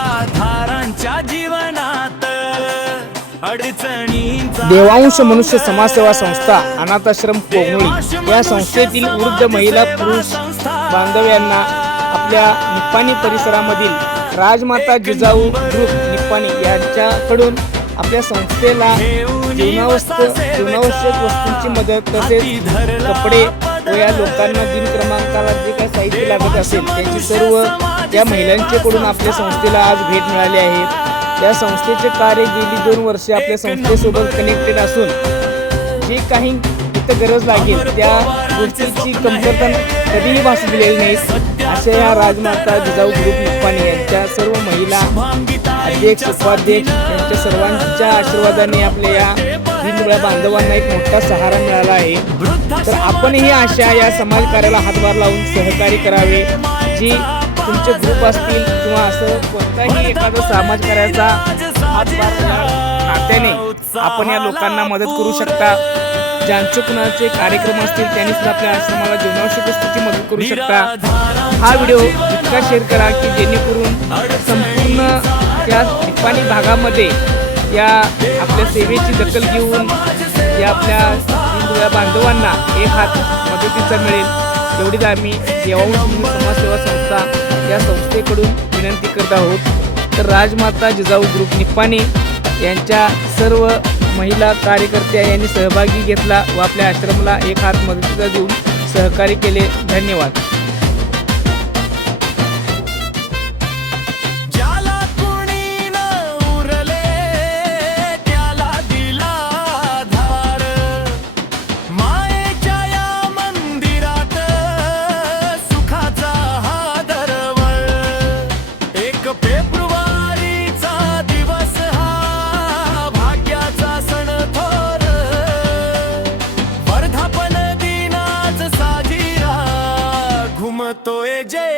निराधारांच्या जीवनात अडचणींचा देवांश मनुष्य समाजसेवा संस्था अनाथाश्रम कोगनोळी या संस्थेतील वृद्ध महिला पुरुष बांधव्यांना आपल्या निप्पाणी परिसरामधील राजमाता जिजाऊ ग्रुप निप्पाणी यांच्याकडून आपल्या संस्थेला जीवनावश्यक वस्तूंची मदत तसेच कपडे व या लोकांना दिन क्रमांकाला जे काही साहित्य लागत असेल त्याची सर्व या महिलांच्याकडून आपल्या संस्थेला आज भेट मिळाली आहे। या संस्थेचे कार्य गेली 2 वर्षे आपल्या संस्थेसोबत कनेक्टेड असून जे काही इथं गरज लागेल त्या गोष्टीची कमतरता कधीही भासू दिलेली नाही। अशा या राजमाता जिजाऊ ग्रुप निप्पाणी यांच्या सर्व महिला अध्यक्ष उपाध्यक्ष यांच्या सर्वांच्या आशीर्वादाने आपल्या या दीनदुबळ्या बांधवांना एक मोठा सहारा मिळाला आहे। तर आपणही अशा या समाज कार्याला हातभार लावून सहकार्य करावे। जी तुमचे ग्रुप असतील किंवा असं कोणताही एखादा समाज कार्याचा हातभार नात्याने आपण या लोकांना मदत करू शकता। ज्यांचे कुणाचे कार्यक्रम असतील त्यांनी सुद्धा आपल्या आश्रमाला जीवनावश्यक वस्तूची मदत करू शकता। हा व्हिडिओ इतका शेअर करा की जेणेकरून संपूर्ण त्या निप्पाणी भागामध्ये या आपल्या सेवेची दखल घेऊन या आपल्या दीनदुबळ्या बांधवांना एक हात मदतीचा मिळेल एवढीच आम्ही देवांश समाजसेवा संस्था या संस्थेकडून विनंती करत आहोत। तर राजमाता जिजाऊ ग्रुप निप्पाणी यांच्या सर्व महिला कार्यकर्त्या यांनी सहभागी घेतला व आपल्या आश्रमाला एक हात मदतीचा देऊन सहकार्य केले। धन्यवाद। ज्याला कुणी न उरले त्याला दिला धार मायेच्या या मंदिरात सुखाचा हा दरवळ 1 फेब्रुवारीचा दिवस हा भाग्याचा सण थोर वर्धापन दिनाच साजिरा घुमतोय जय